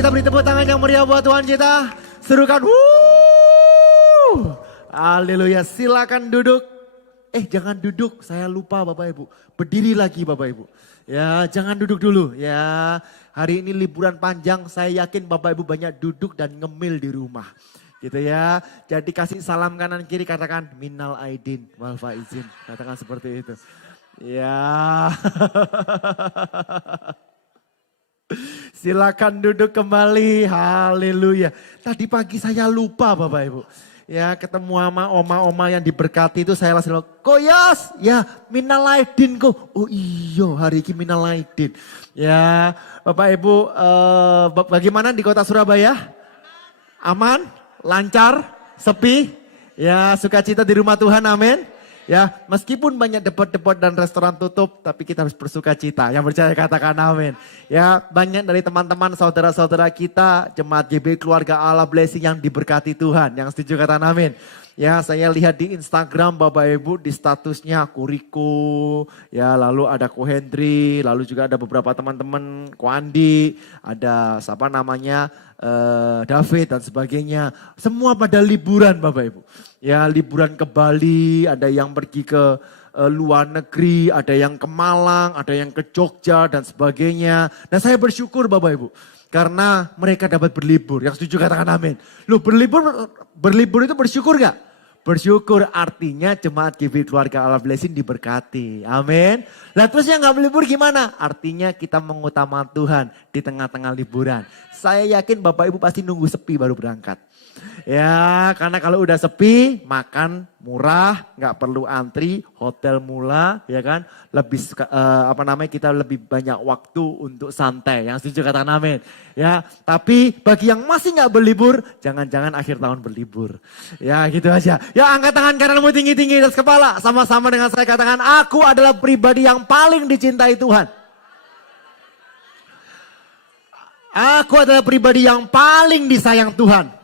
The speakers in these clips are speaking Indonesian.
kita beri tepuk tangan yang meriah buat Tuhan kita. Serukan. Haleluya. Silakan duduk. Jangan duduk. Saya lupa Bapak Ibu. Berdiri lagi Bapak Ibu. Ya, jangan duduk dulu. Ya, hari ini liburan panjang. Saya yakin Bapak Ibu banyak duduk dan ngemil di rumah. Gitu ya. Jadi kasih salam kanan kiri, katakan minal aidin wal faizin. Katakan seperti itu. Ya. Silakan duduk kembali. Haleluya. Tadi pagi saya lupa Bapak Ibu. Ya, ketemu sama oma-oma yang diberkati itu saya langsung koyos. Ya, minal aidin kok. Oh iya, hari ini minal aidin. Ya, Bapak Ibu bagaimana di kota Surabaya? Aman? Lancar? Sepi? Ya, sukacita di rumah Tuhan, amin. Ya, meskipun banyak depot-depot dan restoran tutup, tapi kita harus bersuka cita. Yang percaya katakan amin. Ya, banyak dari teman-teman, saudara-saudara kita, jemaat GB Keluarga Allah Blessing yang diberkati Tuhan. Yang setuju katakan amin. Ya, saya lihat di Instagram Bapak Ibu di statusnya Kuriko, ya lalu ada Ko Hendri, lalu juga ada beberapa teman-teman Ko Andi, ada siapa namanya David dan sebagainya. Semua pada liburan Bapak Ibu. Ya, liburan ke Bali, ada yang pergi ke luar negeri, ada yang ke Malang, ada yang ke Jogja dan sebagainya. Dan saya bersyukur Bapak Ibu. Karena mereka dapat berlibur. Yang setuju katakan amin. Lu berlibur itu bersyukur gak? Bersyukur artinya jemaat GB Keluarga Allah Blessing diberkati. Amin. Nah terus yang gak berlibur gimana? Artinya kita mengutamakan Tuhan di tengah-tengah liburan. Saya yakin Bapak Ibu pasti nunggu sepi baru berangkat. Ya, karena kalau udah sepi, makan murah, nggak perlu antri, hotel murah, ya kan? Lebih kita lebih banyak waktu untuk santai. Yang setuju katakan amin. Ya, tapi bagi yang masih nggak berlibur, jangan-jangan akhir tahun berlibur. Ya, gitu aja. Ya, angkat tangan kananmu tinggi-tinggi atas kepala, sama-sama dengan saya katakan, aku adalah pribadi yang paling dicintai Tuhan. Aku adalah pribadi yang paling disayang Tuhan.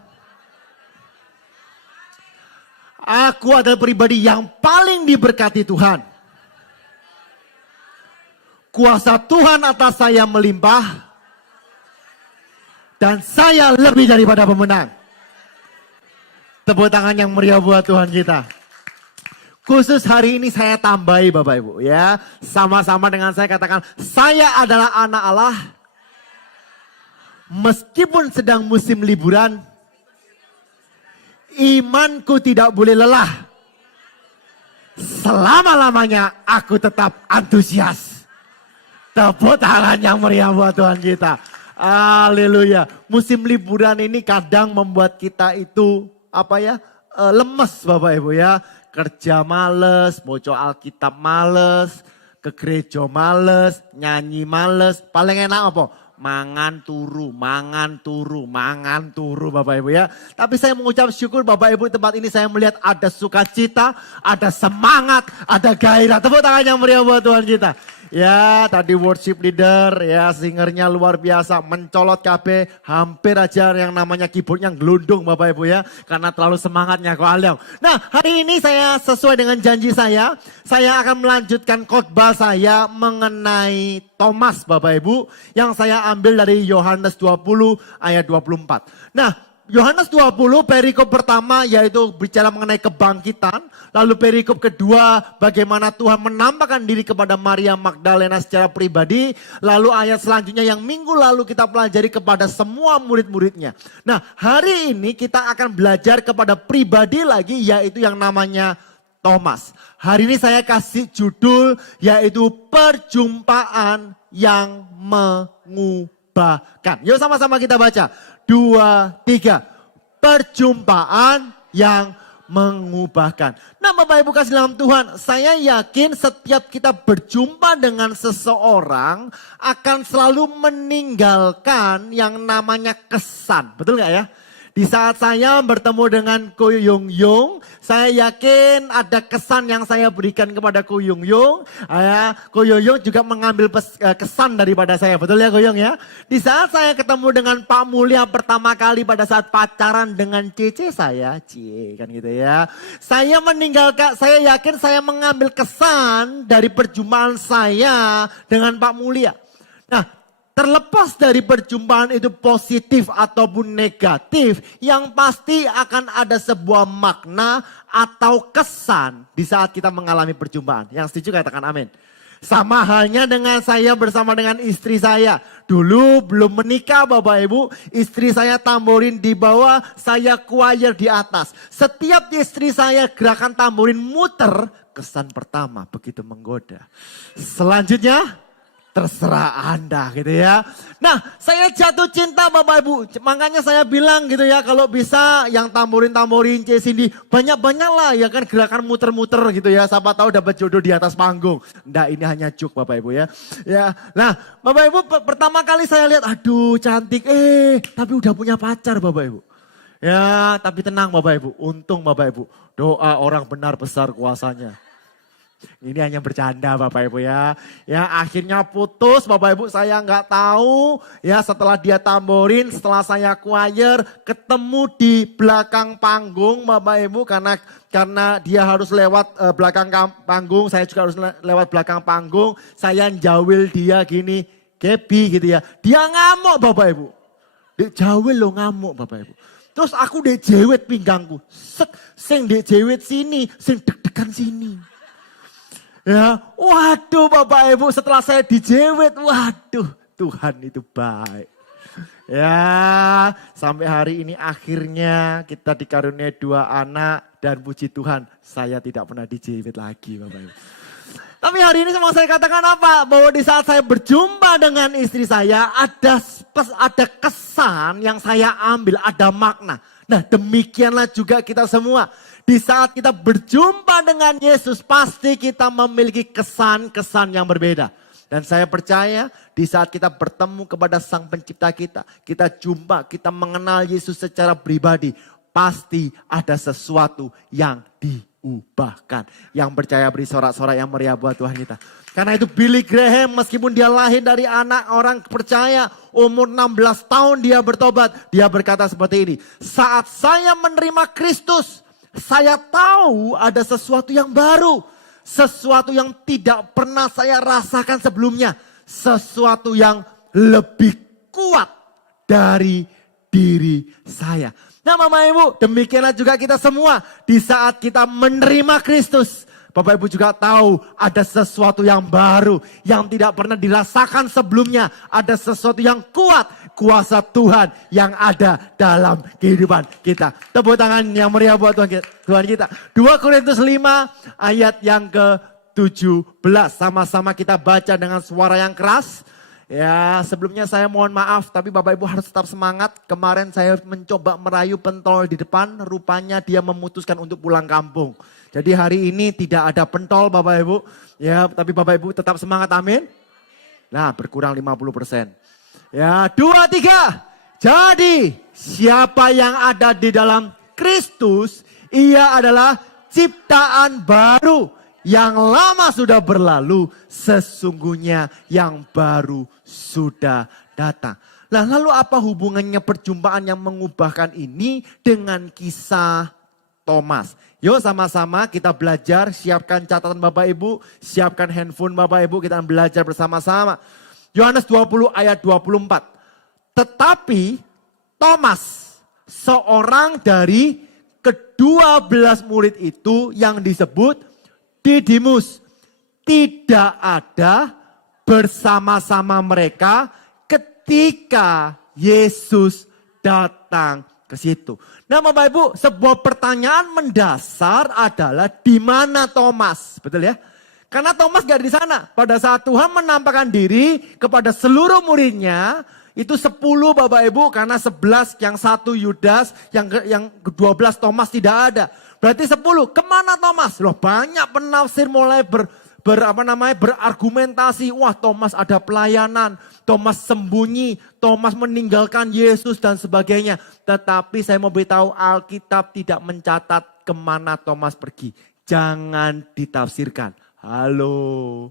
Aku adalah pribadi yang paling diberkati Tuhan. Kuasa Tuhan atas saya melimpah. Dan saya lebih daripada pemenang. Tepuk tangan yang meriah buat Tuhan kita. Khusus hari ini saya tambahi Bapak Ibu ya. Sama-sama dengan saya katakan, saya adalah anak Allah. Meskipun sedang musim liburan, imanku tidak boleh lelah. Selama-lamanya aku tetap antusias. Tepuk tangan yang meriah buat Tuhan kita. Haleluya. Musim liburan ini kadang membuat kita itu lemes Bapak Ibu ya. Kerja males, baca Alkitab males, ke gereja males, nyanyi males. Paling enak apa? Mangan turu Bapak Ibu ya. Tapi saya mengucap syukur Bapak Ibu tempat ini saya melihat ada sukacita, ada semangat, ada gairah. Tepuk tangan yang meriah buat Tuhan kita. Ya tadi worship leader ya singernya luar biasa mencolot KB hampir aja yang namanya keyboardnya gelundung Bapak Ibu ya. Karena terlalu semangatnya kalian. Nah hari ini saya sesuai dengan janji saya akan melanjutkan khotbah saya mengenai Thomas Bapak Ibu. Yang saya ambil dari Yohanes 20 ayat 24. Nah Yohanes 20 perikop pertama yaitu bicara mengenai kebangkitan. Lalu perikop kedua bagaimana Tuhan menampakkan diri kepada Maria Magdalena secara pribadi. Lalu ayat selanjutnya yang minggu lalu kita pelajari kepada semua murid-muridnya. Nah hari ini kita akan belajar kepada pribadi lagi yaitu yang namanya Thomas. Hari ini saya kasih judul yaitu perjumpaan yang mengubahkan. Yuk sama-sama kita baca. 2, 3. Perjumpaan yang mengubahkan. Nah Bapak Ibu kasih dalam Tuhan, saya yakin setiap kita berjumpa dengan seseorang akan selalu meninggalkan yang namanya kesan. Betul gak ya? Di saat saya bertemu dengan Ko Yung Yung, saya yakin ada kesan yang saya berikan kepada Ko Yung Yung. Ko Yung Yung juga mengambil kesan daripada saya, betul ya Ko Yung ya? Di saat saya ketemu dengan Pak Mulya pertama kali pada saat pacaran dengan Cece saya, kan gitu ya. Saya yakin saya mengambil kesan dari perjumpaan saya dengan Pak Mulya. Nah, terlepas dari perjumpaan itu positif ataupun negatif, yang pasti akan ada sebuah makna atau kesan di saat kita mengalami perjumpaan. Yang setuju katakan amin. Sama halnya dengan saya bersama dengan istri saya. Dulu belum menikah Bapak Ibu, istri saya tamborin di bawah, saya choir di atas. Setiap istri saya gerakan tamborin muter, kesan pertama begitu menggoda. Selanjutnya terserah Anda gitu ya. Nah, saya jatuh cinta Bapak Ibu. Makanya saya bilang gitu ya, kalau bisa yang tamborin-tamborin Cindy, banyak-banyak lah ya kan gerakan muter-muter gitu ya. Siapa tahu dapat jodoh di atas panggung. Nggak, ini hanya joke Bapak Ibu ya. Ya, nah Bapak Ibu pertama kali saya lihat, aduh cantik, tapi udah punya pacar Bapak Ibu. Ya, tapi tenang Bapak Ibu, untung Bapak Ibu, doa orang benar besar kuasanya. Ini hanya bercanda Bapak Ibu ya. Ya akhirnya putus Bapak Ibu, saya nggak tahu. Ya setelah dia tamborin, setelah saya choir, ketemu di belakang panggung Bapak Ibu. Karena dia harus lewat belakang panggung, saya juga harus lewat belakang panggung. Saya jawil dia gini, Gaby gitu ya. Dia ngamuk Bapak Ibu. Dia jawil lo ngamuk Bapak Ibu. Terus aku dia jewet pinggangku. Sing dia jewet sini, sing deg-degan sini. Ya, waduh Bapak Ibu, setelah saya dijewet, waduh Tuhan itu baik. Ya, sampai hari ini akhirnya kita dikaruniai 2 anak dan puji Tuhan, saya tidak pernah dijewet lagi Bapak Ibu. Tapi hari ini mau saya katakan apa? Bahwa di saat saya berjumpa dengan istri saya, ada kesan yang saya ambil, ada makna. Nah demikianlah juga kita semua. Di saat kita berjumpa dengan Yesus, pasti kita memiliki kesan-kesan yang berbeda. Dan saya percaya di saat kita bertemu kepada Sang Pencipta kita jumpa, kita mengenal Yesus secara pribadi, pasti ada sesuatu yang diubahkan. Yang percaya beri sorak-sorak yang meriah buat Tuhan kita. Karena itu Billy Graham meskipun dia lahir dari anak orang percaya, umur 16 tahun dia bertobat. Dia berkata seperti ini, saat saya menerima Kristus, saya tahu ada sesuatu yang baru. Sesuatu yang tidak pernah saya rasakan sebelumnya. Sesuatu yang lebih kuat dari diri saya. Nah Bapak Ibu, demikianlah juga kita semua. Di saat kita menerima Kristus, Bapak Ibu juga tahu ada sesuatu yang baru. Yang tidak pernah dirasakan sebelumnya. Ada sesuatu yang kuat. Kuasa Tuhan yang ada dalam kehidupan kita. Tepuk tangan yang meriah buat Tuhan kita. 2 Korintus 5 ayat yang ke-17. Sama-sama kita baca dengan suara yang keras. Ya sebelumnya saya mohon maaf, tapi Bapak Ibu harus tetap semangat. Kemarin saya mencoba merayu pentol di depan, rupanya dia memutuskan untuk pulang kampung. Jadi hari ini tidak ada pentol Bapak Ibu. Ya tapi Bapak Ibu tetap semangat, amin. Nah berkurang 50%. Ya 2, 3. Jadi siapa yang ada di dalam Kristus, ia adalah ciptaan baru. Yang lama sudah berlalu, sesungguhnya yang baru sudah datang. Nah, lalu apa hubungannya perjumpaan yang mengubahkan ini dengan kisah Thomas? Yuk sama-sama kita belajar, siapkan catatan Bapak Ibu, siapkan handphone Bapak Ibu, kita belajar bersama-sama. Yohanes 20 ayat 24. Tetapi Thomas, seorang dari ke-12 murid itu yang disebut Didimus, tidak ada bersama-sama mereka ketika Yesus datang ke situ. Nah Bapak Ibu, sebuah pertanyaan mendasar adalah di mana Thomas? Betul ya? Karena Thomas gak ada di sana. Pada saat Tuhan menampakkan diri kepada seluruh muridnya, itu 10 Bapak Ibu, karena 11 yang 1 Yudas, yang ke-12 Thomas tidak ada. Berarti 10, kemana Thomas? Loh banyak penafsir mulai berargumentasi. Wah Thomas ada pelayanan, Thomas sembunyi, Thomas meninggalkan Yesus dan sebagainya. Tetapi saya mau beritahu Alkitab tidak mencatat kemana Thomas pergi. Jangan ditafsirkan. Halo.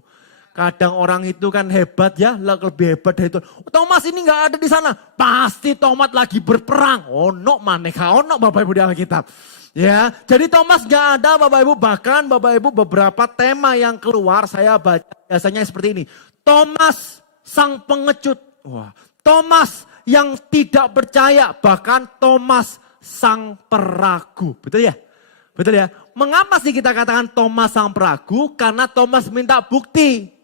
Kadang orang itu kan hebat ya, lebih hebat dari itu. Thomas ini nggak ada di sana. Pasti Thomas lagi berperang. Ono maneka ono Bapak Ibu di Alkitab. Ya, jadi Thomas gak ada Bapak Ibu, bahkan Bapak Ibu beberapa tema yang keluar saya baca biasanya seperti ini. Thomas sang pengecut. Wah, Thomas yang tidak percaya, bahkan Thomas sang peragu. Betul ya? Betul ya? Mengapa sih kita katakan Thomas sang peragu? Karena Thomas minta bukti.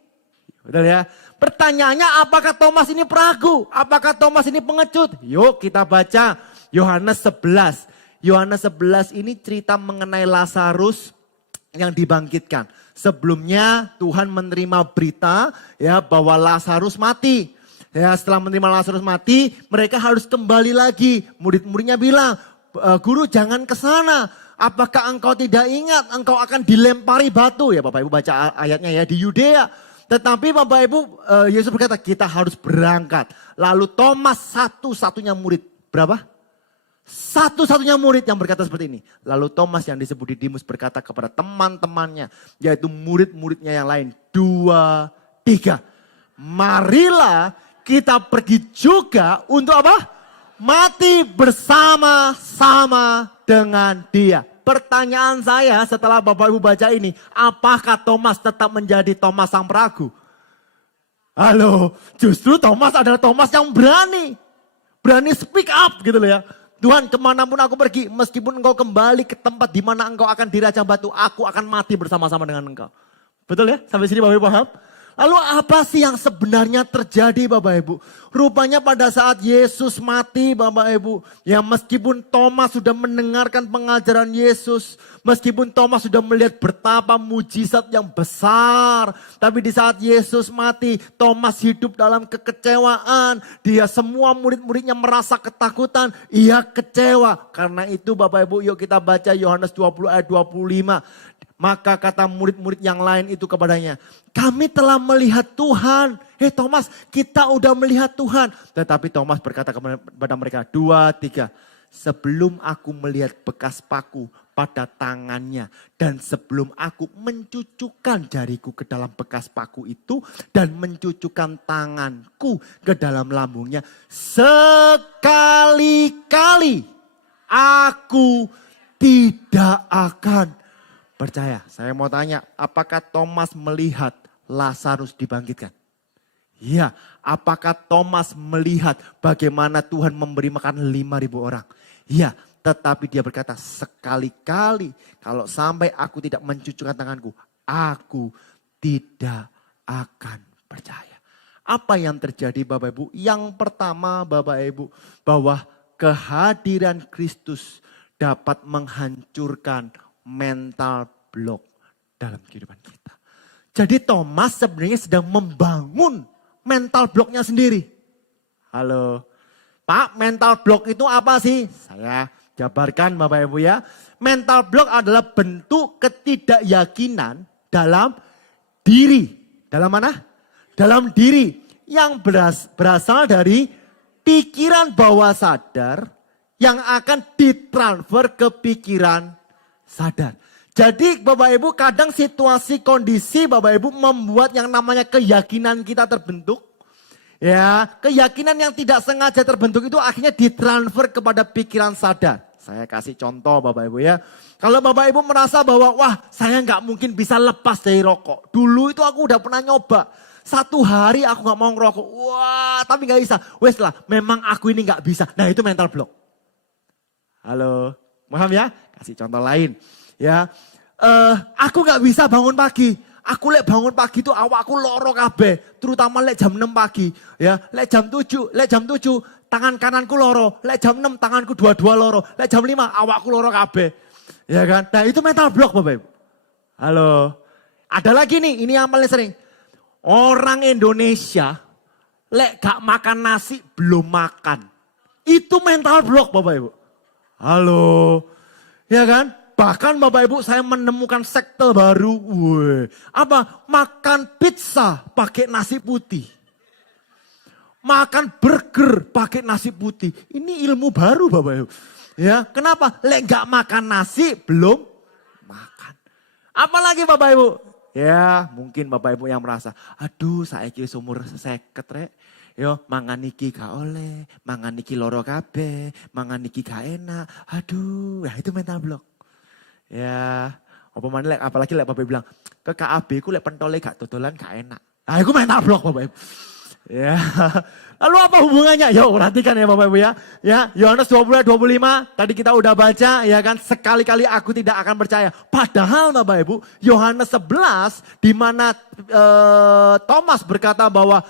Betul ya? Pertanyaannya apakah Thomas ini peragu? Apakah Thomas ini pengecut? Yuk kita baca Yohanes 11. Yohanes 11 ini cerita mengenai Lazarus yang dibangkitkan. Sebelumnya Tuhan menerima berita ya bahwa Lazarus mati. Ya, setelah menerima Lazarus mati, mereka harus kembali lagi. Murid-muridnya bilang, "Guru jangan ke sana. Apakah engkau tidak ingat engkau akan dilempari batu?" Ya Bapak Ibu baca ayatnya ya, di Yudea. Tetapi Bapak Ibu, Yesus berkata kita harus berangkat. Lalu Thomas satu-satunya murid. Berapa? Satu-satunya murid yang berkata seperti ini. Lalu Thomas yang disebut Didimus berkata kepada teman-temannya, yaitu murid-muridnya yang lain. 2, 3. Marilah kita pergi juga untuk apa? Mati bersama-sama dengan dia. Pertanyaan saya setelah Bapak Ibu baca ini, apakah Thomas tetap menjadi Thomas sang peragu? Halo, justru Thomas adalah Thomas yang berani. Berani speak up gitu loh ya. Tuhan, kemanapun aku pergi, meskipun engkau kembali ke tempat di mana engkau akan dirajam batu, aku akan mati bersama-sama dengan engkau. Betul ya? Sampai sini Bapak Ibu paham? Lalu apa sih yang sebenarnya terjadi Bapak Ibu? Rupanya pada saat Yesus mati Bapak Ibu, ya meskipun Thomas sudah mendengarkan pengajaran Yesus, meskipun Thomas sudah melihat betapa mujizat yang besar, tapi di saat Yesus mati, Thomas hidup dalam kekecewaan. Dia semua murid-muridnya merasa ketakutan, ia kecewa. Karena itu Bapak Ibu, yuk kita baca Yohanes 20 ayat 25. Maka kata murid-murid yang lain itu kepadanya, kami telah melihat Tuhan. Hei Thomas, kita udah melihat Tuhan. Tetapi Thomas berkata kepada mereka, 2, 3. Sebelum aku melihat bekas paku pada tangannya. Dan sebelum aku mencucukkan jariku ke dalam bekas paku itu. Dan mencucukkan tanganku ke dalam lambungnya. Sekali-kali aku tidak akan percaya. Saya mau tanya, apakah Thomas melihat Lazarus dibangkitkan? Ya, apakah Thomas melihat bagaimana Tuhan memberi makan 5.000 orang? Ya, tetapi dia berkata, sekali-kali kalau sampai aku tidak mencucukkan tanganku, aku tidak akan percaya. Apa yang terjadi Bapak Ibu? Yang pertama Bapak Ibu, bahwa kehadiran Kristus dapat menghancurkan mental block dalam kehidupan kita. Jadi Thomas sebenarnya sedang membangun mental blocknya sendiri. Halo, Pak, mental block itu apa sih? Saya jabarkan Bapak Ibu ya. Mental block adalah bentuk ketidakyakinan dalam diri. Dalam mana? Dalam diri. Yang berasal dari pikiran bawah sadar yang akan ditransfer ke pikiran sadar. Jadi Bapak Ibu kadang situasi kondisi Bapak Ibu membuat yang namanya keyakinan kita terbentuk. Ya, keyakinan yang tidak sengaja terbentuk itu akhirnya ditransfer kepada pikiran sadar. Saya kasih contoh Bapak Ibu ya. Kalau Bapak Ibu merasa bahwa wah saya nggak mungkin bisa lepas dari rokok. Dulu itu aku udah pernah nyoba. 1 hari aku nggak mau ngerokok. Wah tapi nggak bisa. Wes lah memang aku ini nggak bisa. Nah itu mental block. Halo, paham ya? Kasih contoh lain. Ya, aku nggak bisa bangun pagi. Aku lek bangun pagi tuh awakku loro kabeh, terutama lek jam 6 pagi. Ya, lek jam 7 tangan kananku loro, lek jam 6 tanganku dua-dua loro, lek jam 5 awakku loro kabeh. Ya kan? Nah, itu mental block Bapak Ibu. Halo. Ada lagi nih, ini yang paling sering. Orang Indonesia lek gak makan nasi belum makan. Itu mental block Bapak Ibu. Halo. Ya kan? Bahkan Bapak Ibu saya menemukan sekte baru. Wih, apa? Makan pizza pakai nasi putih. Makan burger pakai nasi putih. Ini ilmu baru Bapak Ibu. Ya, kenapa? Lek gak makan nasi belum makan. Apalagi Bapak Ibu? Ya, mungkin Bapak Ibu yang merasa, aduh saiki umur 50 rek. Yo, mangan iki gak oleh, mangan iki loro kabeh, mangan iki gak enak. Aduh, ya itu mental block. Ya, apa mana apalagi lek Bapak bilang, ke KAB ku lek pentole gak dodolan gak enak. Nah, itu mental block Bapak Ibu. Ya. Lalu apa hubungannya? Yuk perhatikan ya Bapak Ibu ya. Ya, Yohanes 20 ayat 25 tadi kita udah baca ya kan, sekali-kali aku tidak akan percaya. Padahal Bapak Ibu, Yohanes 11 di mana Thomas berkata bahwa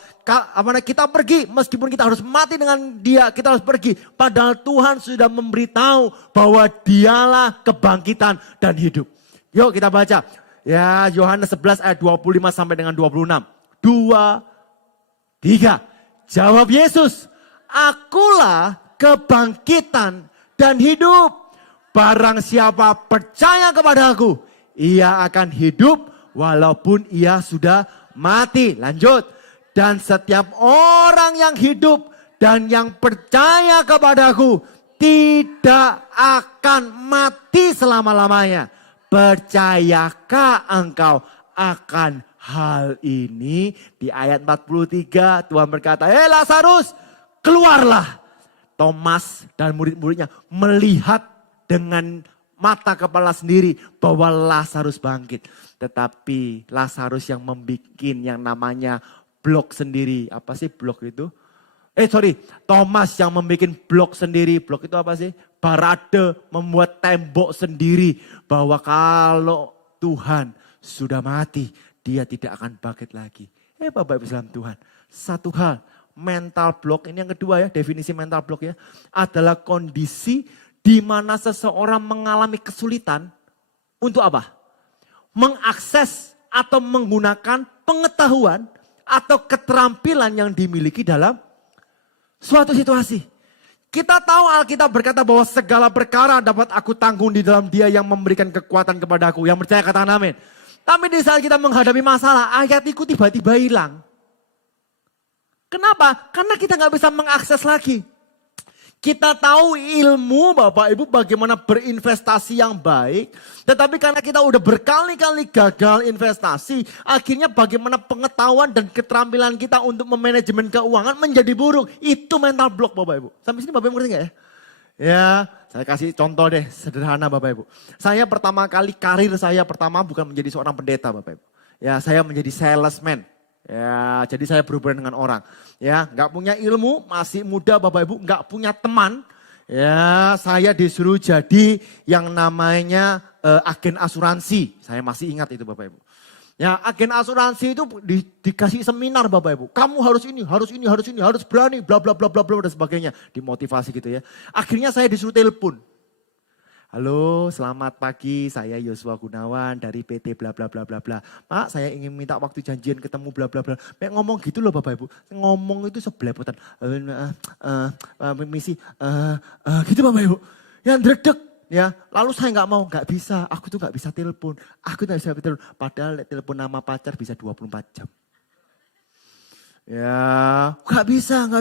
kita pergi meskipun kita harus mati dengan dia, kita harus pergi. Padahal Tuhan sudah memberitahu bahwa dialah kebangkitan dan hidup. Yuk kita baca. Ya, Yohanes 11 ayat 25 sampai dengan 26. 2, 3. Jawab Yesus, akulah kebangkitan dan hidup. Barang siapa percaya kepada aku, ia akan hidup walaupun ia sudah mati. Lanjut. Dan setiap orang yang hidup dan yang percaya kepadaku tidak akan mati selama-lamanya. Percayakah engkau akan hal ini? Di ayat 43 Tuhan berkata, Lazarus keluarlah. Thomas dan murid-muridnya melihat dengan mata kepala sendiri bahwa Lazarus bangkit. Tetapi Lazarus yang membuat yang namanya blok sendiri. Apa sih blok itu? Thomas yang membuat blok sendiri. Blok itu apa sih? Barade membuat tembok sendiri. Bahwa kalau Tuhan sudah mati, dia tidak akan bangkit lagi. Bapak Ibu saudara Tuhan. Satu hal, mental block, ini yang kedua ya, definisi mental block ya. Adalah kondisi di mana seseorang mengalami kesulitan untuk apa? Mengakses atau menggunakan pengetahuan atau keterampilan yang dimiliki dalam suatu situasi. Kita tahu Alkitab berkata bahwa segala perkara dapat aku tanggung di dalam Dia yang memberikan kekuatan kepadaku. Yang percaya katakan amin. Tapi di saat kita menghadapi masalah, ayat itu tiba-tiba hilang. Kenapa? Karena kita nggak bisa mengakses lagi. Kita tahu ilmu Bapak Ibu bagaimana berinvestasi yang baik. Tetapi karena kita udah berkali-kali gagal investasi. Akhirnya bagaimana pengetahuan dan keterampilan kita untuk memanajemen keuangan menjadi buruk. Itu mental block Bapak Ibu. Sampai sini Bapak Ibu ngerti gak ya? Ya, saya kasih contoh deh sederhana Bapak Ibu. Saya pertama kali karir saya pertama bukan menjadi seorang pendeta Bapak Ibu. Ya, saya menjadi salesman. Ya, jadi saya berhubungan dengan orang. Ya, nggak punya ilmu, masih muda Bapak Ibu, nggak punya teman. Ya, saya disuruh jadi yang namanya agen asuransi. Saya masih ingat itu Bapak Ibu. Ya, agen asuransi itu dikasih seminar Bapak Ibu. Kamu harus ini, harus ini, harus ini, harus berani, bla bla bla bla bla dan sebagainya. Dimotivasi gitu ya. Akhirnya saya disuruh telepon. Halo, selamat pagi. Saya Yosua Gunawan dari PT bla bla bla bla bla. Pak, saya ingin minta waktu janjian ketemu bla bla bla. Kayak ngomong gitu loh Bapak Ibu. Ngomong itu sebelepotan. Misi gitu Bapak Ibu. Yang dredeg. Ya, lalu saya nggak bisa. Aku tuh nggak bisa telepon. Aku nggak bisa telepon. Padahal telepon nama pacar bisa 24 jam. Ya, nggak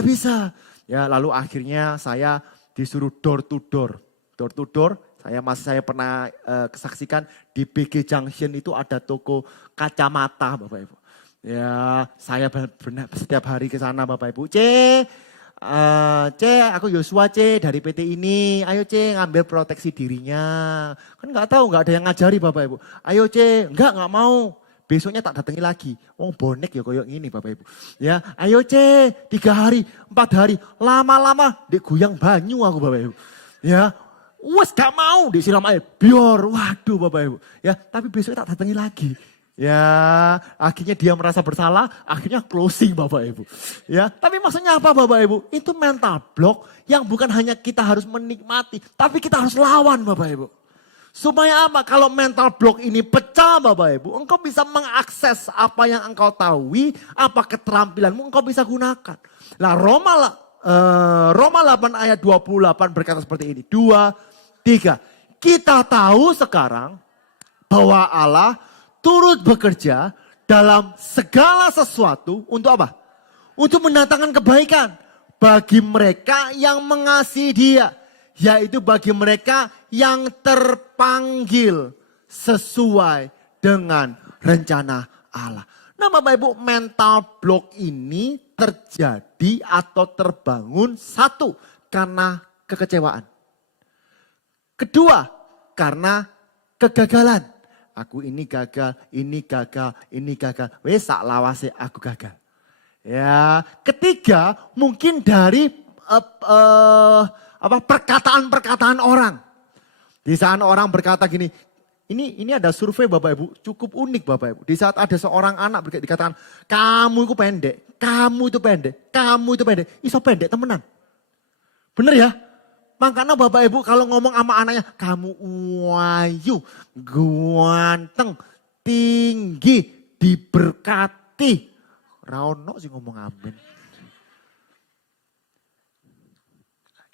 bisa. Ya, lalu akhirnya saya disuruh door to door. Door to door. Saya pernah kesaksikan di BG Junction itu ada toko kacamata Bapak Ibu. Ya, saya benar setiap hari ke sana Bapak Ibu. Aku Yosua dari PT ini. Ayo ngambil proteksi dirinya. Kan nggak tahu, nggak ada yang ngajari Bapak Ibu. Ayo nggak mau. Besoknya tak datangi lagi. Oh bonek ya koyok ini Bapak Ibu. Ya, ayo 3 hari, 4 hari. Lama-lama diguyang banyu aku Bapak Ibu. Ya, wes gak mau disiram air. Biar, waduh Bapak Ibu. Ya, tapi besoknya tak datangi lagi. Ya, akhirnya dia merasa bersalah, akhirnya closing Bapak Ibu. Ya, tapi maksudnya apa Bapak Ibu? Itu mental block yang bukan hanya kita harus menikmati, tapi kita harus lawan Bapak Ibu. Supaya apa? Kalau mental block ini pecah Bapak Ibu, engkau bisa mengakses apa yang engkau tahu, apa keterampilanmu engkau bisa gunakan. Nah, Roma 8 ayat 28 berkata seperti ini. 2, 3. Kita tahu sekarang bahwa Allah turut bekerja dalam segala sesuatu untuk apa? Untuk mendatangkan kebaikan bagi mereka yang mengasihi Dia. Yaitu bagi mereka yang terpanggil sesuai dengan rencana Allah. Nah Bapak Ibu, mental block ini terjadi atau terbangun satu, karena kekecewaan. Kedua, karena kegagalan. Aku ini gagal, ini gagal, ini gagal. Wes sak lawase aku gagal. Ya, ketiga mungkin dari perkataan-perkataan orang. Di saat orang berkata gini, ini ada survei Bapak Ibu, cukup unik Bapak Ibu. Di saat ada seorang anak dikatakan, kamu itu pendek, kamu itu pendek, kamu itu pendek. Iso pendek temenan. Bener ya? Makanya Bapak Ibu kalau ngomong sama anaknya, kamu wayu, ganteng, tinggi, diberkati. Raono sih ngomong amin.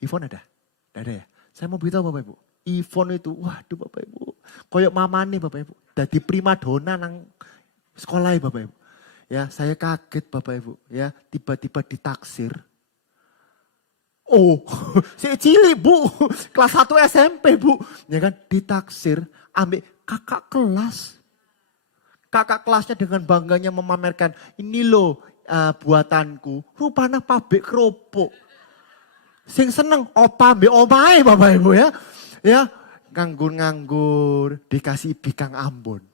Ivon ada? Tidak ada ya? Saya mau beritahu Bapak Ibu. Ivon itu, waduh Bapak Ibu. Koyok mama nih Bapak Ibu. Jadi primadona nang sekolah ya Bapak Ibu. Ya saya kaget Bapak Ibu. Ya tiba-tiba ditaksir. Oh si cilik Bu. Kelas 1 SMP Bu. Ya kan ditaksir ambil kakak kelas. Kakak kelasnya dengan bangganya memamerkan. Ini loh buatanku. Rupanya pabrik kerupuk. Sing seneng opa mbek omae Bapak Ibu ya. Ya, nganggur-nganggur dikasih bikang Ambon.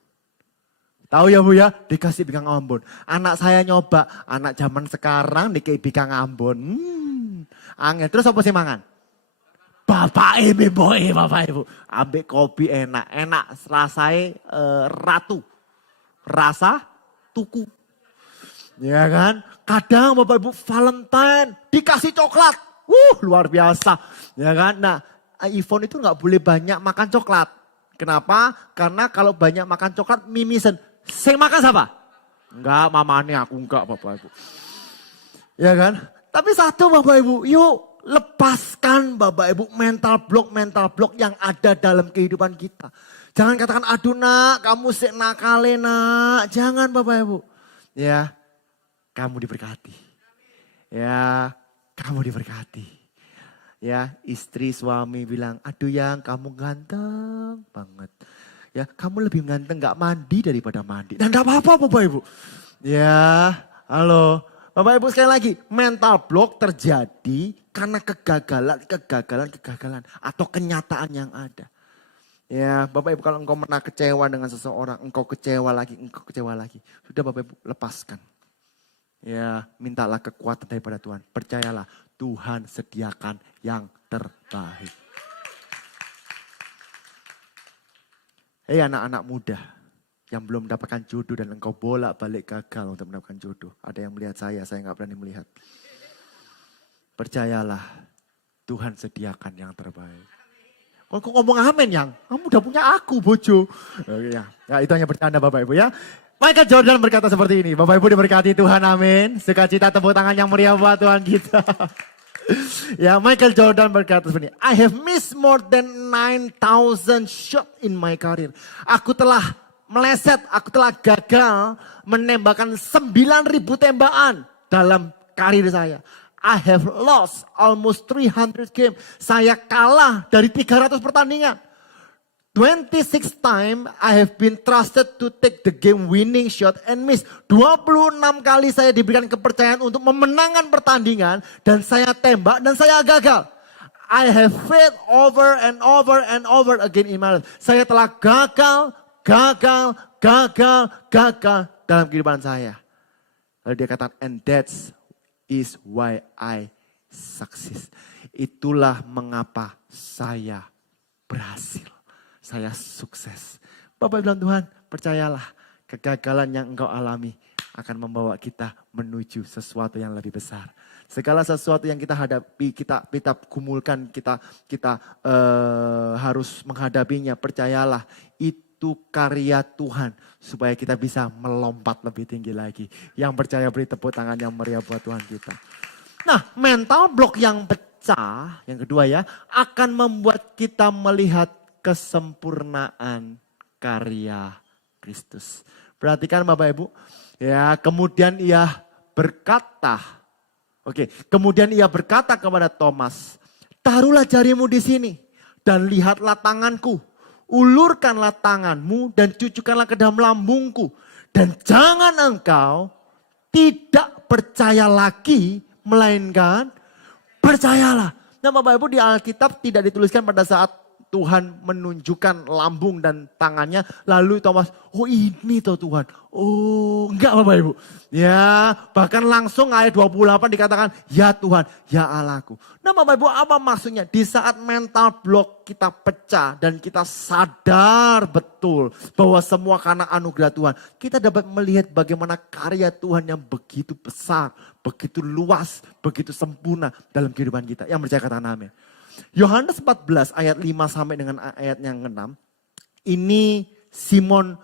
Tahu ya Bu ya, dikasih bikang Ambon. Anak saya nyoba, anak zaman sekarang dikasih bikang Ambon. Angin. Terus apa sih mangan? Bapak Ibu, Bapak Ibu. Ambek kopi enak, rasanya ratu. Rasa tuku. Ya kan? Kadang Bapak Ibu Valentine dikasih coklat. Luar biasa. Ya kan? Nah, Ivon itu nggak boleh banyak makan coklat. Kenapa? Karena kalau banyak makan coklat mimisen. Sing makan siapa? Enggak, mamanya aku enggak Bapak Ibu. Ya kan? Tapi satu Bapak Ibu, yuk lepaskan Bapak Ibu mental block yang ada dalam kehidupan kita. Jangan katakan, aduh nak, kamu sik nakale nak. Jangan Bapak Ibu. Ya, kamu diberkati. Ya, kamu diberkati. Ya, istri suami bilang, aduh yang kamu ganteng banget. Ya, kamu lebih ganteng gak mandi daripada mandi. Dan gak apa-apa Bapak Ibu. Ya, halo. Bapak Ibu sekali lagi, mental block terjadi karena kegagalan atau kenyataan yang ada. Ya, Bapak Ibu kalau engkau pernah kecewa dengan seseorang, engkau kecewa lagi. Sudah Bapak Ibu lepaskan. Ya, mintalah kekuatan daripada Tuhan. Percayalah, Tuhan sediakan yang terbaik. Hei anak-anak muda yang belum mendapatkan jodoh dan engkau bolak-balik gagal untuk mendapatkan jodoh. Ada yang melihat saya gak berani melihat. Percayalah, Tuhan sediakan yang terbaik. Kalau kau ngomong amin yang, kamu udah punya aku bojo. Ya, itu hanya bercanda Bapak Ibu ya. Michael Jordan berkata seperti ini. Bapak Ibu diberkati Tuhan, amin. Sukacita tepuk tangan yang meriah buat Tuhan kita. Ya, Michael Jordan berkata seperti ini. I have missed more than 9,000 shots in my career. Aku telah meleset, aku telah gagal menembakkan 9.000 tembakan dalam karir saya. I have lost almost 300 games. Saya kalah dari 300 pertandingan. 26 times I have been trusted to take the game winning shot and miss. 26 kali saya diberikan kepercayaan untuk memenangkan pertandingan dan saya tembak dan saya gagal. I have failed over and over again in my life. Saya telah gagal dalam kehidupan saya. Lalu dia katakan, and that is why I succeed. Itulah mengapa saya berhasil. Saya sukses. Bapak bilang, Tuhan percayalah kegagalan yang engkau alami akan membawa kita menuju sesuatu yang lebih besar. Segala sesuatu yang kita hadapi, kita gumulkan, kita harus menghadapinya. Percayalah itu karya Tuhan supaya kita bisa melompat lebih tinggi lagi. Yang percaya beri tepuk tangan yang meriah buat Tuhan kita. Nah, mental block yang pecah, yang kedua ya, akan membuat kita melihat kesempurnaan karya Kristus. Perhatikan Bapak Ibu. Ya, kemudian ia berkata. Kemudian ia berkata kepada Thomas, taruhlah jarimu di sini dan lihatlah tanganku. Ulurkanlah tanganmu dan cucukkanlah ke dalam lambungku. Dan jangan engkau tidak percaya lagi, melainkan percayalah. Nah Bapak Ibu, di Alkitab tidak dituliskan pada saat Tuhan menunjukkan lambung dan tangannya. Lalu Thomas, oh ini toh Tuhan. Oh enggak Bapak Ibu. Ya bahkan langsung ayat 28 dikatakan, ya Tuhan, ya Allahku. Nah Bapak Ibu apa maksudnya? Di saat mental block kita pecah dan kita sadar betul bahwa semua karena anugerah Tuhan. Kita dapat melihat bagaimana karya Tuhan yang begitu besar, begitu luas, begitu sempurna dalam kehidupan kita. Yang percaya katakan amin. Yohanes 14 ayat 5 sampai dengan ayat yang 6. Ini Simon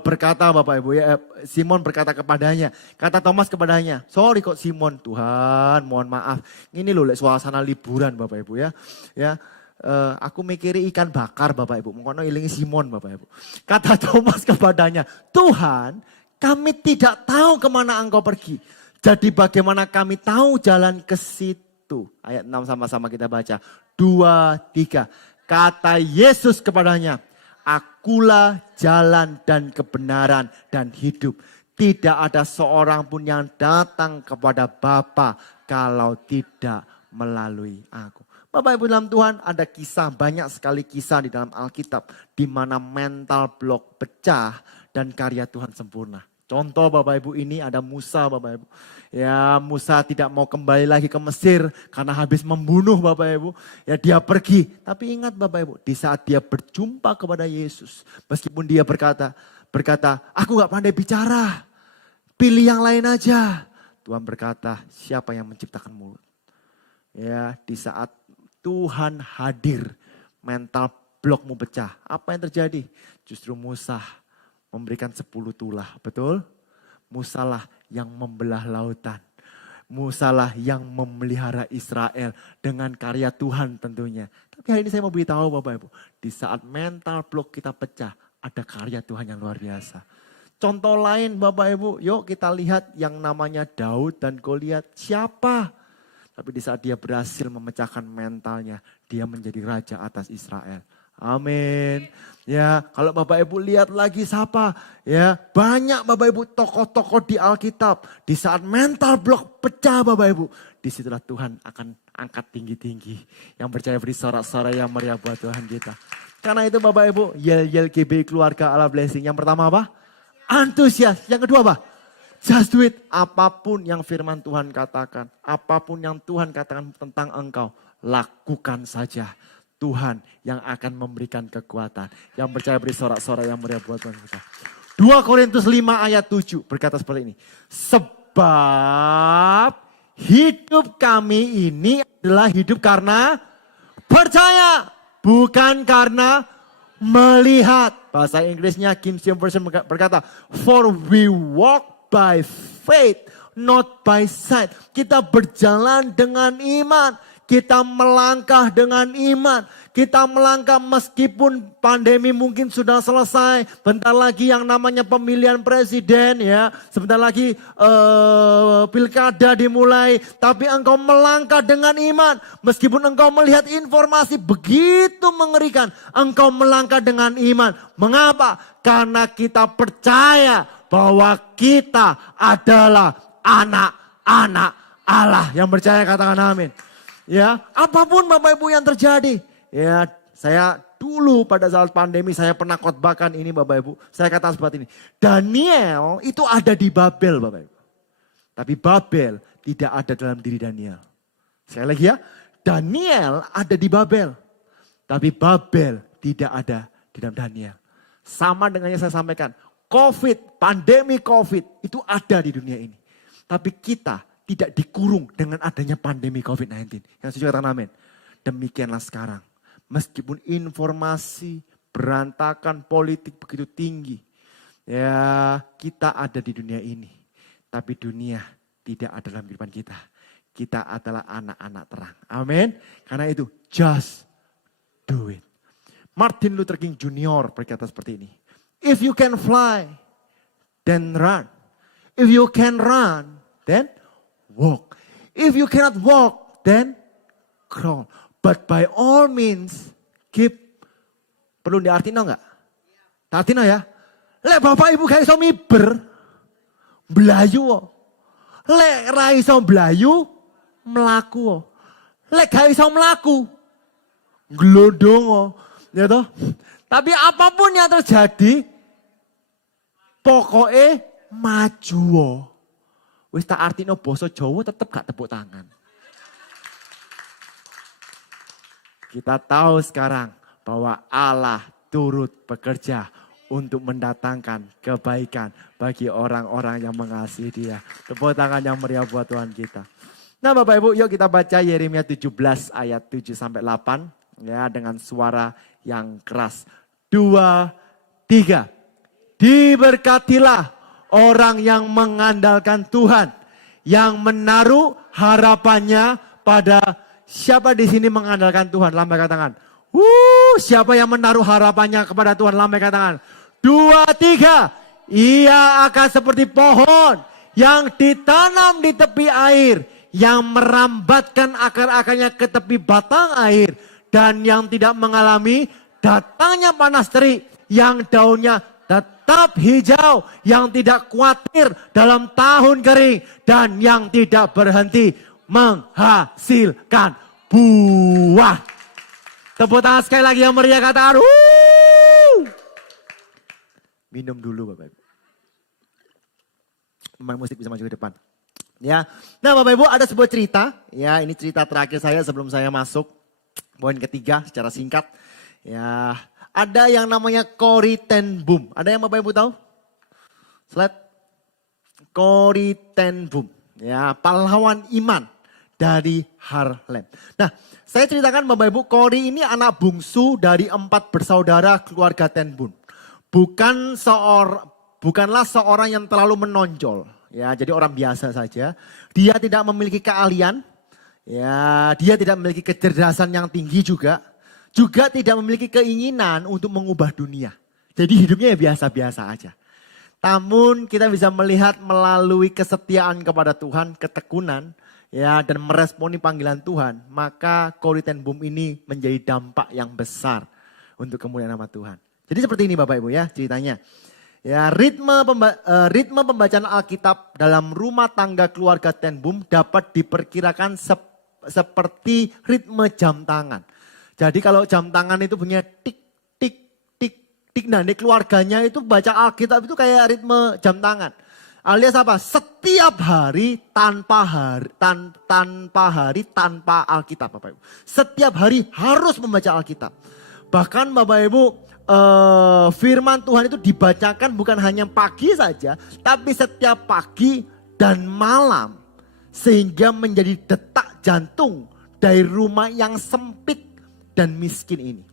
berkata Bapak Ibu ya. Simon berkata kepadanya. Kata Thomas kepadanya. Sorry kok Simon. Tuhan mohon maaf. Ini loh suasana liburan Bapak Ibu ya. Aku mikiri ikan bakar Bapak Ibu. Mungkin ilingi Simon Bapak Ibu. Kata Thomas kepadanya. Tuhan kami tidak tahu kemana engkau pergi. Jadi bagaimana kami tahu jalan ke situ. Ayat 6 sama-sama kita baca. 2, 3. Kata Yesus kepadanya, akulah jalan dan kebenaran dan hidup. Tidak ada seorang pun yang datang kepada Bapa kalau tidak melalui aku. Bapak Ibu dalam Tuhan, ada kisah, banyak sekali kisah di dalam Alkitab. Di mana mental block pecah dan karya Tuhan sempurna. Contoh Bapak Ibu ini ada Musa Bapak Ibu. Ya Musa tidak mau kembali lagi ke Mesir karena habis membunuh Bapak Ibu. Ya dia pergi. Tapi ingat Bapak Ibu, di saat dia berjumpa kepada Yesus. Meskipun dia berkata, aku gak pandai bicara. Pilih yang lain aja. Tuhan berkata, siapa yang menciptakan mulut? Ya di saat Tuhan hadir, mental blokmu pecah. Apa yang terjadi? Justru Musa memberikan 10 tulah, betul? Musalah yang membelah lautan. Musalah yang memelihara Israel dengan karya Tuhan tentunya. Tapi hari ini saya mau beritahu Bapak Ibu, di saat mental block kita pecah, ada karya Tuhan yang luar biasa. Contoh lain Bapak Ibu, yuk kita lihat yang namanya Daud dan Goliat. Siapa? Tapi di saat dia berhasil memecahkan mentalnya, dia menjadi raja atas Israel. Amin. Ya, kalau Bapak Ibu lihat lagi siapa? Ya, banyak Bapak Ibu tokoh-tokoh di Alkitab. Di saat mental block pecah Bapak Ibu, disitulah Tuhan akan angkat tinggi-tinggi. Yang percaya beri sorak-sorai yang meriah buat Tuhan kita. Karena itu Bapak Ibu, yel-yel GB keluarga Allah blessing. Yang pertama apa? Antusias. Yang kedua apa? Just do it. Apapun yang firman Tuhan katakan, apapun yang Tuhan katakan tentang engkau, lakukan saja. Tuhan yang akan memberikan kekuatan. Yang percaya beri sorak-sorai yang meriah buat Tuhan kita. 2 Korintus 5 ayat 7 berkata seperti ini. Sebab hidup kami ini adalah hidup karena percaya. Bukan karena melihat. Bahasa Inggrisnya King James Version berkata. For we walk by faith, not by sight. Kita berjalan dengan iman. Kita melangkah dengan iman. Kita melangkah meskipun pandemi mungkin sudah selesai. Bentar lagi yang namanya pemilihan presiden ya. Sebentar lagi pilkada dimulai. Tapi engkau melangkah dengan iman. Meskipun engkau melihat informasi begitu mengerikan. Engkau melangkah dengan iman. Mengapa? Karena kita percaya bahwa kita adalah anak-anak Allah. Yang percaya katakan amin. Ya, apapun Bapak Ibu yang terjadi. Ya, saya dulu pada saat pandemi saya pernah khotbahkan ini Bapak Ibu. Saya kata seperti ini. Daniel itu ada di Babel Bapak Ibu. Tapi Babel tidak ada dalam diri Daniel. Sekali lagi ya. Daniel ada di Babel. Tapi Babel tidak ada di dalam Daniel. Sama dengan yang saya sampaikan. COVID, pandemi COVID itu ada di dunia ini. Tapi kita tidak dikurung dengan adanya pandemi COVID-19. Yang setuju katakan amin. Demikianlah sekarang. Meskipun informasi berantakan politik begitu tinggi. Ya kita ada di dunia ini. Tapi dunia tidak ada dalam kehidupan kita. Kita adalah anak-anak terang. Amin. Karena itu just do it. Martin Luther King Jr. berkata seperti ini. If you can fly, then run. If you can run, then walk. If you cannot walk, then crawl. But by all means, keep. Perlu diartiin enggak? Artiin ya. Lek bapak ibu gak iso miber, melayu. Lek ra iso melayu, melaku. Lek gak iso melaku, glodong. Ya toh? Tapi apapun yang terjadi, pokoknya maju. Wis tak artino basa Jawa tetep gak tepuk tangan. Kita tahu sekarang bahwa Allah turut bekerja untuk mendatangkan kebaikan bagi orang-orang yang mengasihi Dia. Tepuk tangan yang meriah buat Tuhan kita. Nah Bapak Ibu, yuk kita baca Yeremia 17 ayat 7 sampai 8 ya dengan suara yang keras. 2, 3. Diberkatilah orang yang mengandalkan Tuhan, yang menaruh harapannya pada siapa di sini mengandalkan Tuhan? Lambaikan tangan. Siapa yang menaruh harapannya kepada Tuhan? Lambaikan tangan. 2, 3. Ia akan seperti pohon yang ditanam di tepi air, yang merambatkan akar-akarnya ke tepi batang air, dan yang tidak mengalami datangnya panas terik, yang daunnya tetap hijau, yang tidak khawatir dalam tahun kering, dan yang tidak berhenti menghasilkan buah. Tepuk tangan sekali lagi yang meriah, katakan minum dulu Bapak Ibu. Pemain musik bisa maju ke depan. Ya, nah Bapak Ibu ada sebuah cerita. Ya, ini cerita terakhir saya sebelum saya masuk poin ketiga secara singkat. Ya, ada yang namanya Corrie ten Boom. Ada yang Bapak Ibu tahu? Slide. Corrie ten Boom. Ya, pahlawan iman dari Harlem. Nah, saya ceritakan Bapak Ibu, Corrie ini anak bungsu dari 4 bersaudara keluarga ten Boom. Bukanlah seorang yang terlalu menonjol. Ya, jadi orang biasa saja. Dia tidak memiliki keahlian. Ya, dia tidak memiliki kecerdasan yang tinggi juga. Juga tidak memiliki keinginan untuk mengubah dunia. Jadi hidupnya ya biasa-biasa aja. Namun kita bisa melihat melalui kesetiaan kepada Tuhan, ketekunan, ya, dan meresponi panggilan Tuhan. Maka Corrie ten Boom ini menjadi dampak yang besar untuk kemuliaan nama Tuhan. Jadi seperti ini Bapak Ibu ya ceritanya. Ya, ritme pembacaan Alkitab dalam rumah tangga keluarga ten Boom dapat diperkirakan seperti ritme jam tangan. Jadi kalau jam tangan itu punya tik, tik, tik, tik. Nah di keluarganya itu baca Alkitab itu kayak ritme jam tangan. Alias apa? Setiap hari tanpa Alkitab Bapak Ibu. Setiap hari harus membaca Alkitab. Bahkan Bapak Ibu firman Tuhan itu dibacakan bukan hanya pagi saja, tapi setiap pagi dan malam. Sehingga menjadi detak jantung dari rumah yang sempit dan miskin ini.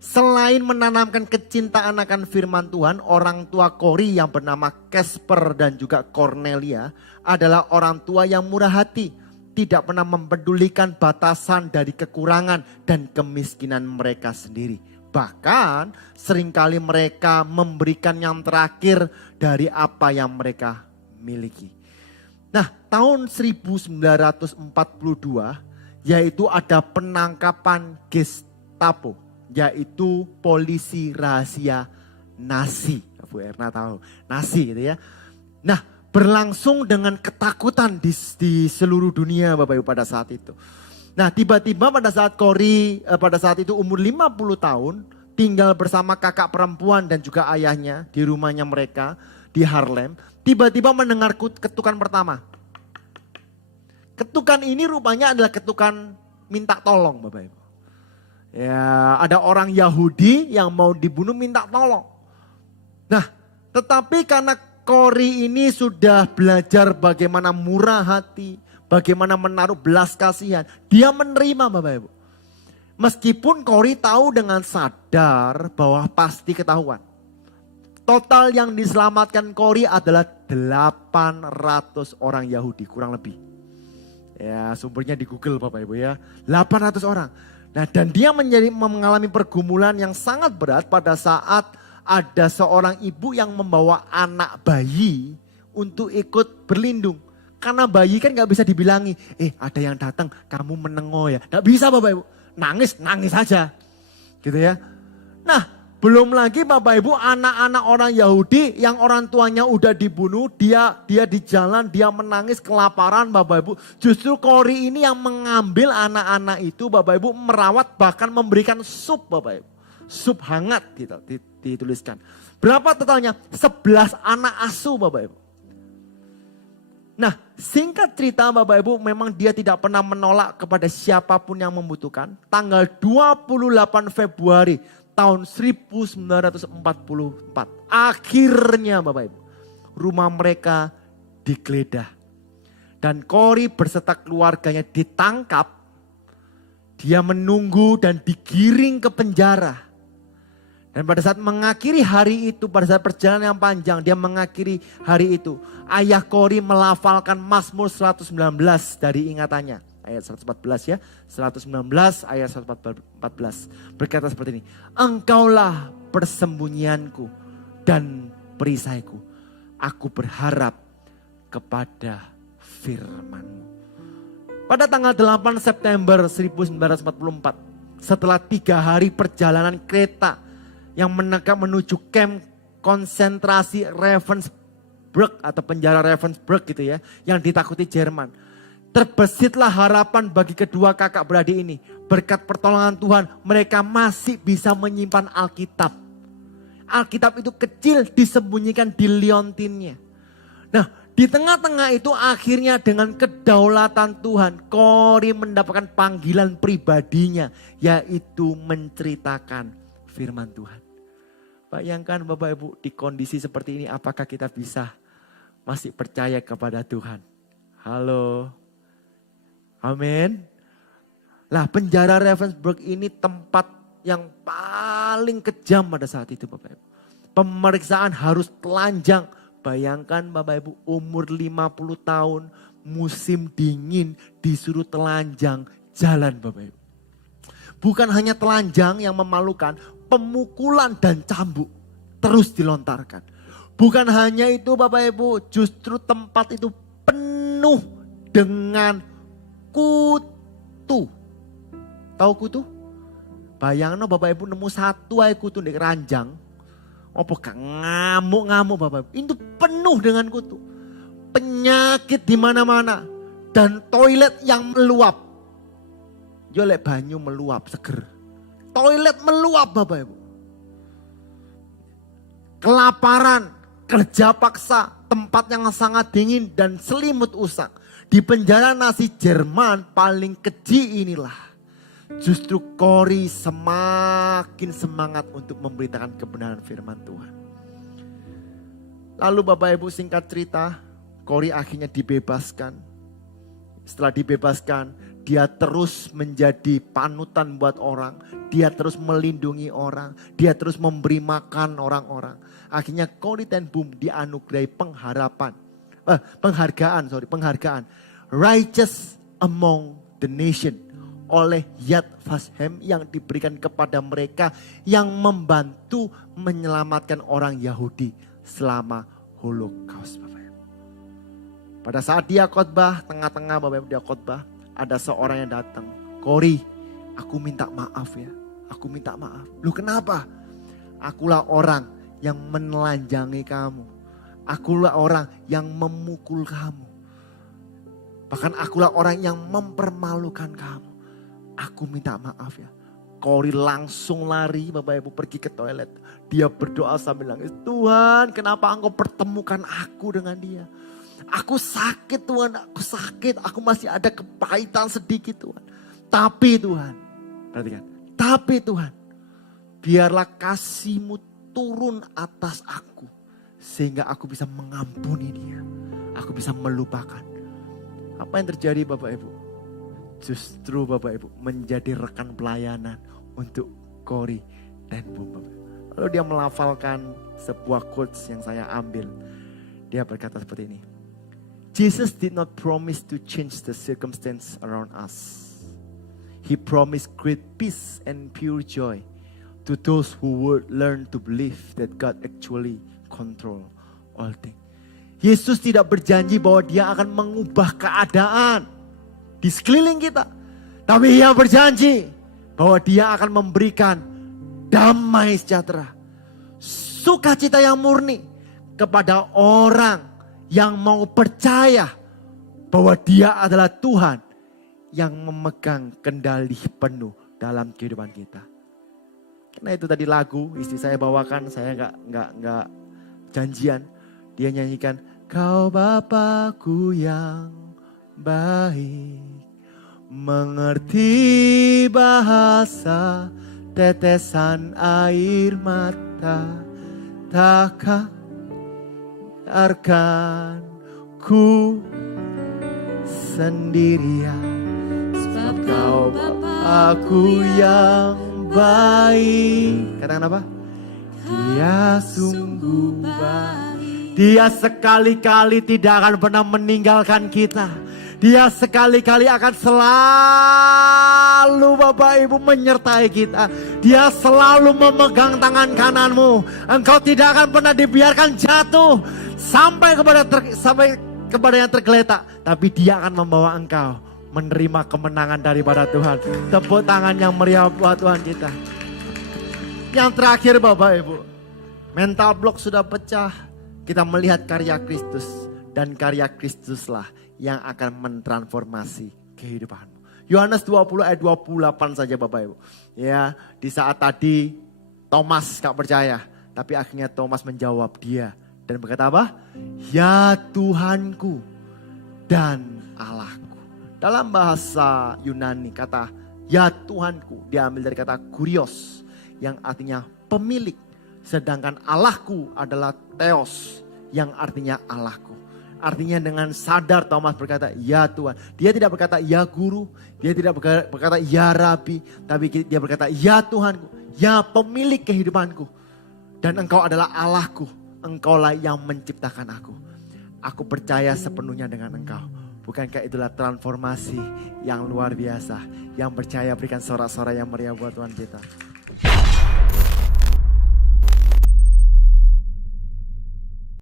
Selain menanamkan kecintaan akan firman Tuhan, orang tua Corrie yang bernama Casper dan juga Cornelia adalah orang tua yang murah hati. Tidak pernah mempedulikan batasan dari kekurangan dan kemiskinan mereka sendiri. Bahkan seringkali mereka memberikan yang terakhir dari apa yang mereka miliki. Nah, tahun 1942 yaitu ada penangkapan Gestapo, yaitu polisi rahasia Nazi. Bu Erna tahu, Nazi gitu ya. Nah, berlangsung dengan ketakutan di seluruh dunia Bapak Ibu pada saat itu. Nah, tiba-tiba pada saat Corrie pada saat itu umur 50 tahun, tinggal bersama kakak perempuan dan juga ayahnya di rumahnya mereka di Harlem. Tiba-tiba mendengar ketukan pertama. Ketukan ini rupanya adalah ketukan minta tolong Bapak Ibu. Ya, ada orang Yahudi yang mau dibunuh minta tolong. Nah, tetapi karena Corrie ini sudah belajar bagaimana murah hati, bagaimana menaruh belas kasihan, dia menerima Bapak Ibu. Meskipun Corrie tahu dengan sadar bahwa pasti ketahuan. Total yang diselamatkan Corrie adalah 800 orang Yahudi kurang lebih. Ya, sumbernya di Google Bapak Ibu ya. 800 orang. Nah, dan dia mengalami pergumulan yang sangat berat pada saat ada seorang ibu yang membawa anak bayi untuk ikut berlindung. Karena bayi kan gak bisa dibilangi, ada yang datang kamu menengo ya. Gak bisa Bapak Ibu, nangis aja gitu ya. Nah, Belum lagi Bapak Ibu anak-anak orang Yahudi yang orang tuanya udah dibunuh, dia di jalan, dia menangis kelaparan Bapak Ibu. Justru Kori ini yang mengambil anak-anak itu Bapak Ibu, merawat bahkan memberikan sup Bapak Ibu. Sup hangat gitu dituliskan. Berapa totalnya? 11 anak asuh Bapak Ibu. Nah, singkat cerita Bapak Ibu, memang dia tidak pernah menolak kepada siapapun yang membutuhkan. Tanggal 28 Februari tahun 1944. Akhirnya Bapak Ibu, rumah mereka digeledah. Dan Kori berserta keluarganya ditangkap. Dia menunggu dan digiring ke penjara. Dan pada saat mengakhiri hari itu, pada saat perjalanan yang panjang, dia mengakhiri hari itu. Ayah Kori melafalkan Mazmur 119 dari ingatannya. Ayat 114 ya, 119 ayat 114. Berkata seperti ini. Engkaulah persembunyianku dan perisaiku. Aku berharap kepada firman-Mu. Pada tanggal 8 September 1944, setelah 3 hari perjalanan kereta yang menuju camp konsentrasi Ravensbrück atau penjara Ravensbrück gitu ya, yang ditakuti Jerman. Terbesitlah harapan bagi kedua kakak beradik ini. Berkat pertolongan Tuhan mereka masih bisa menyimpan Alkitab. Alkitab itu kecil disembunyikan di liontinnya. Nah, di tengah-tengah itu akhirnya dengan kedaulatan Tuhan, Kori mendapatkan panggilan pribadinya, yaitu menceritakan firman Tuhan. Bayangkan Bapak Ibu, di kondisi seperti ini apakah kita bisa masih percaya kepada Tuhan? Halo. Amin. Lah, penjara Ravensbrück ini tempat yang paling kejam pada saat itu Bapak Ibu. Pemeriksaan harus telanjang. Bayangkan Bapak Ibu, umur 50 tahun, musim dingin, disuruh telanjang jalan Bapak Ibu. Bukan hanya telanjang yang memalukan, pemukulan dan cambuk terus dilontarkan. Bukan hanya itu Bapak Ibu, justru tempat itu penuh dengan kutu. Tahu kutu? Bayangno Bapak Ibu nemu satu aja kutu di keranjang. Apa gak ngamuk-ngamuk Bapak Ibu? Itu penuh dengan kutu. Penyakit di mana-mana dan toilet yang meluap. Yo lek banyu meluap seger. Toilet meluap Bapak Ibu. Kelaparan, kerja paksa, tempat yang sangat dingin dan selimut usang. Di penjara Nazi Jerman paling keji inilah. Justru Kori semakin semangat untuk memberitakan kebenaran firman Tuhan. Lalu Bapak Ibu singkat cerita, Kori akhirnya dibebaskan. Setelah dibebaskan, dia terus menjadi panutan buat orang. Dia terus melindungi orang. Dia terus memberi makan orang-orang. Akhirnya Corrie ten Boom dianugerahi penghargaan. Righteous among the nation. Oleh Yad Vashem yang diberikan kepada mereka yang membantu menyelamatkan orang Yahudi selama Holocaust. Pada saat dia khotbah, tengah-tengah Bapak Ibu dia khotbah, ada seorang yang datang. Kori, aku minta maaf ya. Aku minta maaf. Lu kenapa? Akulah orang yang menelanjangi kamu. Akulah orang yang memukul kamu. Bahkan akulah orang yang mempermalukan kamu. Aku minta maaf ya. Kori langsung lari Bapak Ibu pergi ke toilet. Dia berdoa sambil nangis. Tuhan, kenapa engkau pertemukan aku dengan dia? Aku sakit Tuhan, aku sakit. Aku masih ada kepahitan sedikit Tuhan. Tapi Tuhan, perhatikan. Tapi Tuhan, biarlah kasih-Mu turun atas aku. Sehingga aku bisa mengampuni dia. Aku bisa melupakan. Apa yang terjadi Bapak Ibu? Justru Bapak Ibu menjadi rekan pelayanan untuk Corrie ten Boom. Lalu dia melafalkan sebuah quotes yang saya ambil. Dia berkata seperti ini. Jesus did not promise to change the circumstance around us. He promised great peace and pure joy to those who would learn to believe that God actually control all things. Yesus tidak berjanji bahwa dia akan mengubah keadaan di sekeliling kita. Tapi dia berjanji bahwa dia akan memberikan damai sejahtera, sukacita yang murni kepada orang yang mau percaya bahwa Dia adalah Tuhan yang memegang kendali penuh dalam kehidupan kita. Karena itu tadi lagu istri saya bawakan, saya nggak janjian. Dia nyanyikan, Kau Bapakku yang baik, mengerti bahasa tetesan air mata, takkan biarkan ku sendirian. Sebab Kau Bapakku yang baik. Katakan apa? Dia sungguh baik. Dia sekali-kali tidak akan pernah meninggalkan kita. Dia sekali-kali akan selalu Bapak Ibu menyertai kita. Dia selalu memegang tangan kananmu. Engkau tidak akan pernah dibiarkan jatuh sampai kepada yang tergeletak. Tapi Dia akan membawa engkau menerima kemenangan daripada Tuhan. Tepuk tangan yang meriah buat Tuhan kita. Yang terakhir Bapak Ibu, mental block sudah pecah. Kita melihat karya Kristus, dan karya Kristuslah yang akan mentransformasi kehidupanmu. Yohanes 20 ayat 28 saja Bapak Ibu. Ya, di saat tadi Thomas gak percaya, tapi akhirnya Thomas menjawab dia dan berkata apa? Ya Tuhanku dan Allahku. Dalam bahasa Yunani kata ya Tuhanku diambil dari kata kurios yang artinya pemilik. Sedangkan Allahku adalah Theos yang artinya Allahku. Artinya dengan sadar Thomas berkata ya Tuhan. Dia tidak berkata ya guru, dia tidak berkata ya Rabi, tapi dia berkata ya Tuhanku, ya pemilik kehidupanku. Dan engkau adalah Allahku, engkaulah yang menciptakan aku. Aku percaya sepenuhnya dengan engkau. Bukankah itulah transformasi yang luar biasa. Yang percaya berikan sorak-sorai yang meriah buat Tuhan kita.